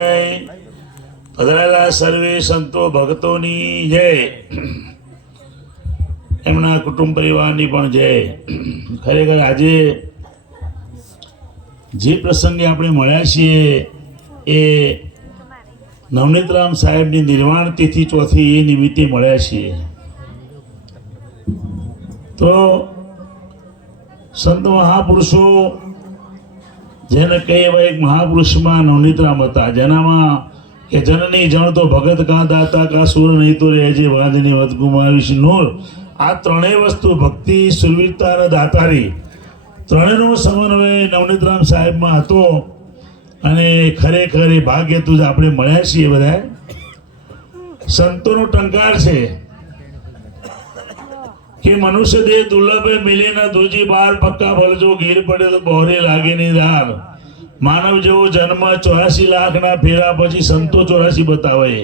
પધરાયેલા સર્વે સંતો ભક્તોની જય, એમના કુટુંબ પરિવારની પણ જય. ખરેખર આજે જે પ્રસંગે આપણે મળ્યા છીએ એ નવનીતરામ સાહેબની નિર્વાણ તિથિ ચોથી એ નિમિત્તે મળ્યા છીએ. તો સંત મહાપુરુષો જેને કહીએ એવા એક મહાપુરુષમાં નવનીતરામ હતા, જેનામાં કે જનની જણ તો ભગત કા દાતા કા સુર નહીં તો રહેજે વાંજની વધ ગુમાવીશ નૂર. આ ત્રણેય વસ્તુ ભક્તિ, સુરવીરતા અને દાતારી ત્રણેયનો સમન્વય નવનીતરામ સાહેબમાં હતો. અને ખરેખર એ ભાગ્ય તું જ આપણે મળ્યા છીએ. બધા સંતોનો ટંકાર છે કે મનુષ્ય દેહ દુર્લભે મિલે ના દૂજી બાર, પક્કા ભલજો ગીર પડે તો બહોરે લાગે ની ધાર. માનવ જેવો જન્મ 84 લાખના ફેરા પછી સંતો 84 બતાવે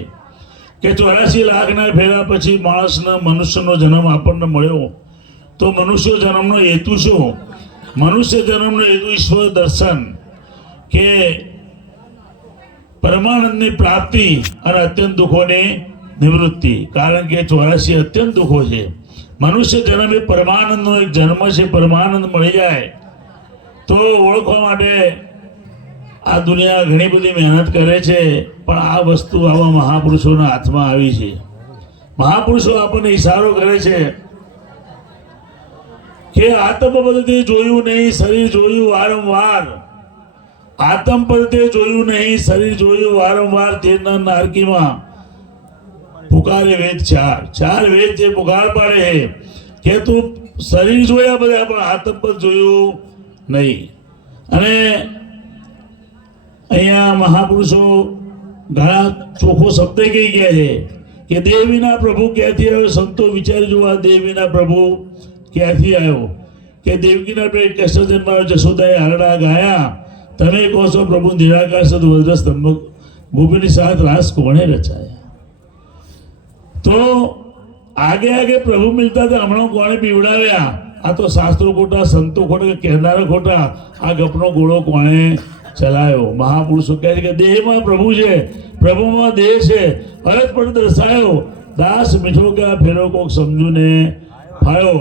કે 84 લાખના ફેરા પછી માણસના મનુષ્યનો જન્મ આપણને મળ્યો. તો મનુષ્ય જન્મનો હેતુ શું? મનુષ્ય જન્મનો હેતુ ઈશ્વર દર્શન, કે પરમાનંદની પ્રાપ્તિ અને અત્યંત દુઃખોની નિવૃત્તિ. કારણ કે 84 અત્યંત દુઃખો છે. મનુષ્ય જન્મ એ પરમાનંદનો એક જન્મ છે. પરમાનંદ મળી જાય તો ઓળખવા માટે આ દુનિયા ઘણી બધી મહેનત કરે છે, પણ આ વસ્તુ આવા મહાપુરુષોના હાથમાં આવી છે. મહાપુરુષો આપણને ઈશારો કરે છે કે આત્મ પદતે જોયું નહીં, શરીર જોયું વારંવાર. આત્મ પદતે જોયું નહીં, શરીર જોયું વારંવાર. તેના નારકીમાં પુકારે વેદ ચાર વેદ જે પુકાર પાડે છે કે તું શરીર જોયા બધા પણ આત્મપદ જોયું નહીં. અને અહીંયા મહાપુરુષો ઘણા ચોખ્ખો શબ્દ કહી ગયા છે કે દેવ વિના પ્રભુ ક્યાંથી આવ્યો. સંતો વિચારી જુઓ, આ દેવ વિના પ્રભુ ક્યાંથી આવ્યો? કે દેવકીના પેટ કૃષ્ણ જન્માયો, જશોદાએ હારડા ગાયા. તમે કહો છો પ્રભુ નિરાકાર સદ વજ્ર સ્તંભ, ગોપીની સાથ રાસ કોણે રચાયા? તો આગે આગે પ્રભુ મિલતા હતા, હમણાં કોણે પીવડાવ્યા? આ તો શાસ્ત્રો ખોટા, સંતો ખોટા, કહેનારા ખોટા. આ ગપનો ઘોડો કોણે ચલાવ્યો? મહાપુરુષો કહે છે કે દેહમાં પ્રભુ છે, પ્રભુમાં દેહ છે. અરજ પણ દર્શાયો દાસ મીઠો કે આ ફેરો કોક સમજુ ને ફાયો.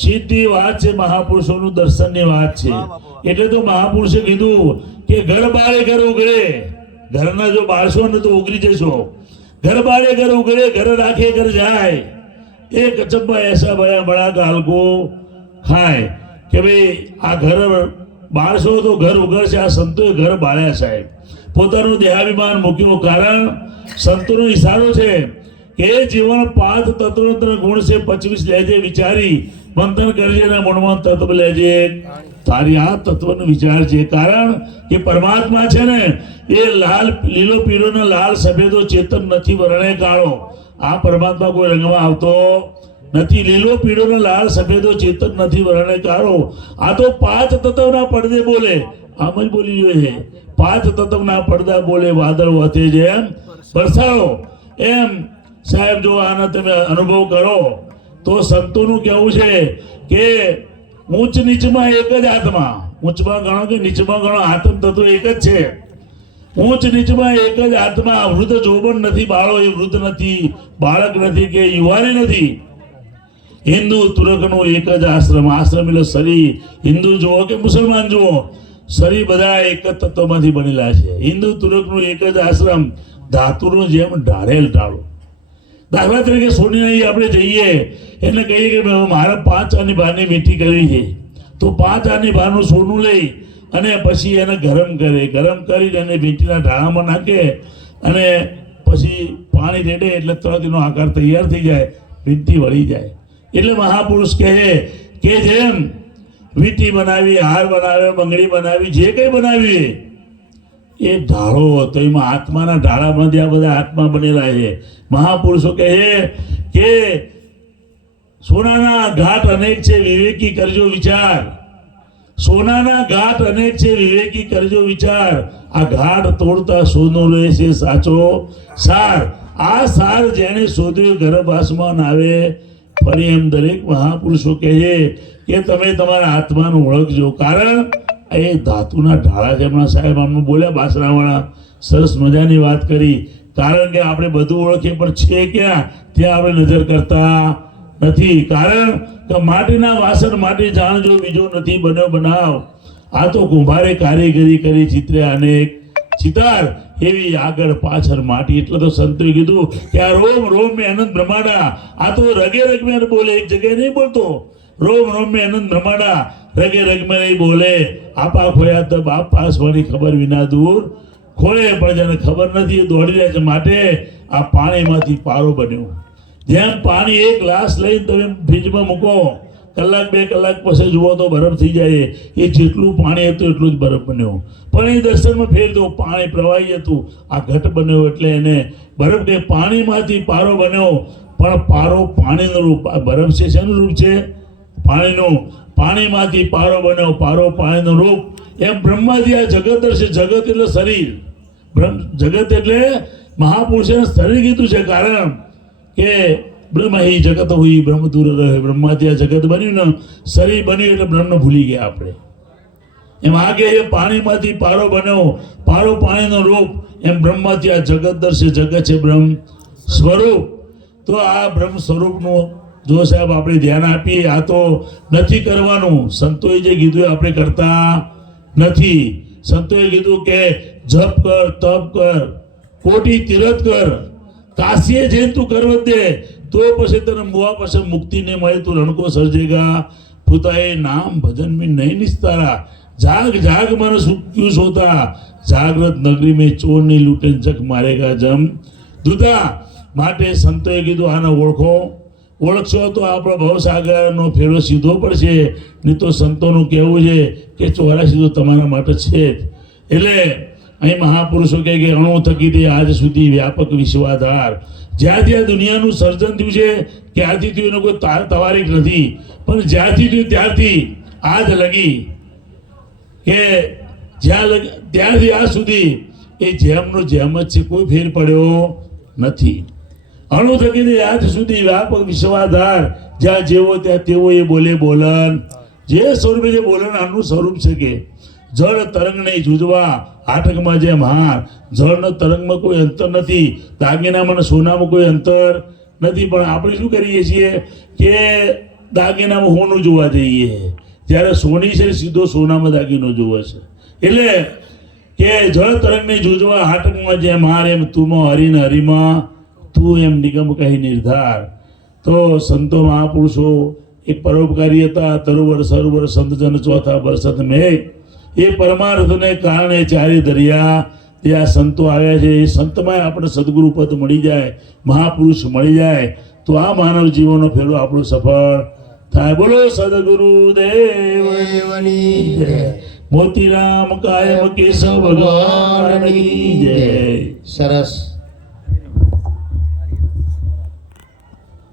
સીધી વાત છે, મહાપુરુષોનું દર્શનની વાત છે. એટલે તો મહાપુરુષે કીધું કે ઘર બારે ઘર ઉગડે. ઘરના જો બાળશો ને તો ઉગરી જશો. घर बारे घर उगड़े, घर राखे घर जाए. एक चब्बा ऐसा भया बड़ा गाल को खाए. કે ભાઈ આ ઘર બાળશો તો ઘર ઉગડશે. આ સંતોએ ઘર બાળ્યા સાહેબ, પોતાનું દેહાભિમાન મૂક્યું. કારણ સંતોનો ઈશારો છે કે જીવન 5 તત્વ ગુણ છે, 25 લેજે વિચારી. મંથન કરજે ને મનમાં તત્વ લેજે તારી. આ તત્વનો વિચાર છે. કારણ કે પરમાત્મા છે ને એ લાલ લીલો પીળો ને લાલ સફેદો ચેતન નથી, વર્ણે કાળો. આ પરમાત્મા કોઈ રંગમાં આવતો નથી. લીલો પીળો ને લાલ સફેદો ચેતન નથી, વર્ણે કાળો. આ તો 5 તત્વના પડદે બોલે. આમ જ બોલી જોઈએ છે. 5 તત્વના પડદા બોલે, વાદળ વધે જેમ વરસાડો. એમ સાહેબ જો આનો તમે અનુભવ કરો તો સંતોનું કહેવું છે કે ઊંચ નીચમાં એક જ આત્મા. ઊંચમાં ગણો કે નીચમાં ગણો, આત્મ તત્વ એક જ છે. ઊંચ નીચમાં એક જ આત્મા. વૃદ્ધ જોબન નથી, બાળો એ વૃદ્ધ નથી, બાળક નથી કે યુવાની નથી. હિન્દુ તુરકનો એક જ આશ્રમ. આશ્રમ એટલે શરીર. હિન્દુ જુઓ કે મુસલમાન જુઓ, શરીર બધા એક જ તત્વમાંથી બનેલા છે. હિન્દુ તુરકનું એક જ આશ્રમ, ધાતુનું જેમ ઢાળેલ ઢાળો. દાખલા તરીકે સોની આપણે જઈએ એટલે કહીએ કે મારે 5 આની બહારની વીંટી કરવી છે, તો 5 આની બહારનું સોનું લઈ અને પછી એને ગરમ કરે. ગરમ કરીને એને વીંટીના ઢાળામાં નાખે અને પછી પાણી રેડે એટલે તરત એનો આકાર તૈયાર થઈ જાય, વીંટી વળી જાય. એટલે મહાપુરુષ કહે કે જેમ વીંટી બનાવી, હાર બનાવ્યો, બંગડી બનાવી, જે કંઈ બનાવી એ ઢાળો હતો. એમાં આત્માના ઢાળામાંથી આ બધા આત્મા બનેલા છે. મહાપુરુષો કહે કે સોનાના ઘાટ અનેક છે, વિવેકી કરજો વિચાર. સોનાના ઘાટ અનેક છે, વિવેકી કરજો વિચાર. આ ઘાટ તોડતા સોનું રહેશે સાચો સાર. આ સાર જેને શોધ્યો ગર્ભાસમાં આવે ફરી. એમ દરેક મહાપુરુષો કહે કે તમે તમારા આત્માનું ઓળખજો. કારણ એ ધાતુના ઢાળા છે. હમણાં સાહેબ આમનું બોલ્યા બાસરાવાળા સરસ મજાની વાત કરી. કારણ કે આપણે બધું ઓળખીએ પણ છે ક્યાં ત્યાં આપણે નજર કરતા નથી. કારણ કે માટીના વાસણ માટી જાણજો, બીજો નથી બન્યો બનાવ. આ તો કુંભારે કારીગરી કરી ચિત્રે અનેક ચિતાર, એવી આગળ પાછળ માટી. એટલે તો સંતોએ કીધું કે આ રોમ રોમ મેં અનંત બ્રહ્માંડા. આ તો રગે રગ મેં બોલે, એક જગ્યાએ નહીં બોલતો. રોમ રોમ મેં અનંત બ્રહ્માંડા, રગે રગ મેં નહીં બોલે. આપા ખોયા તબ આપ પાસ મારી ખબર વિના દૂર ખોળે. પણ જેને ખબર નથી એ દોડી રહ્યા છે. માટે આ પાણીમાંથી પારો બન્યો. જેમ પાણી એક ગ્લાસ લઈને તમે ફ્રીજમાં મૂકો, કલાક 2 કલાક પછી જુઓ તો બરફ થઈ જાય. એ જેટલું પાણી હતું એટલું જ બરફ બન્યો. પણ એ દર્શનમાં ફેર દો, પાણી પ્રવાહી હતું, આ ઘટ બન્યો એટલે એને બરફ કે પાણીમાંથી પારો બન્યો. પણ પારો પાણીનું રૂપ, આ બરફ છે શેનું રૂપ છે? પાણીનું. પાણીમાંથી પારો બન્યો, પારો પાણીનું રૂપ. એમ બ્રહ્માજી આ જગત દર્શે. જગત એટલે શરીર, જગત એટલે મહાપુરુષે શરીર કીધું છે. કારણ કે બ્રહ્મ એ જગત હોય, બ્રહ્મ દૂર રહે. બ્રહ્માથી આ જગત બન્યું ને, શરીર બન્યું એટલે બ્રહ્મને ભૂલી ગયા આપણે. એમ આગે એ પાણીમાંથી પારો બન્યો, પારો પાણીનો રૂપ. એમ બ્રહ્માથી આ જગત દર્શે. જગત છે બ્રહ્મ સ્વરૂપ. તો આ બ્રહ્મ સ્વરૂપનું જો સાહેબ આપણે ધ્યાન આપીએ. આ તો નથી કરવાનું. સંતોએ જે કીધું એ આપણે કરતા નથી. સંતોએ કીધું કે જપ કર, તપ કર, કોટી તીરથ કર, કાશીએ જઈને તું કરવત દે, તો પછી તને મુવા પછી મુક્તિ નહીં મળે. તું રણકો સર્જેગા, પુતાએ નામ ભજન में नहीं निस्तारा. जाग जाग मन सुक्यू सोता, जागृत नगरी में ચોર ની લૂંટે જગ મારેગા જમ દૂતા. માટે સંતોએ કીધું આને ઓળખો. ઓળખશો તો આપણો ભવસાગરનો ફેરો સીધો પડશે. નહીં તો સંતોનું કહેવું છે કે 84 તો તમારા માટે છે જ. એટલે અહીં મહાપુરુષો કહે કે અણુ થકી આજ સુધી વ્યાપક વિશ્વાધાર. જ્યાંથી આ દુનિયાનું સર્જન થયું છે ત્યારથી થયું, એનો કોઈ તવારીખ નથી. પણ જ્યાંથી થયું ત્યારથી આજ લગી, કે જ્યાં ત્યારથી આજ સુધી એ જેમનો જેમ જ છે, કોઈ ફેર પડ્યો નથી. અણુ થકી આજ સુધી વ્યાપક વિશ્વાધાર. જ્યાં જેવો ત્યાં તેવો એ બોલે બોલન. જે સ્વરૂપે જે બોલન આનું સ્વરૂપ છે. કે જળ તરંગ નહીં જુજવા, આટકમાં જેમ હાર. જળનો તરંગમાં કોઈ અંતર નથી, દાગીનામાં સોનામાં કોઈ અંતર નથી. પણ આપણે શું કરીએ છીએ કે દાગીનામાં હોનું જોવા જઈએ, જ્યારે સોની છે સીધો સોનામાં દાગીનો જોવે છે. એટલે કે જળ તરંગ નહીં જુજવા, આટકમાં જેમ હાર. એમ તુમાં હરિને હરિમાં તું, એમ નિગમ કહી નિર્ધાર. તો સંતો મહાપુરુષો એક પરોપકારી હતા. તરુવર સરોવર સંતજન ચોથા બરસત મેં. એ પરમાર્થને કારણે ચારે દરિયા એ આ સંતો આવ્યા છે. એ સંતમાં આપણે સદગુરુ પદ મળી જાય, મહાપુરુષ મળી જાય, તો આ માનવ જીવનનો ફેરો આપણો સફળ થાય. બોલો સદગુરુ દેવની જય. મોતીરામ કાયમ કેશવ ભગવાન કી જય. સરસ.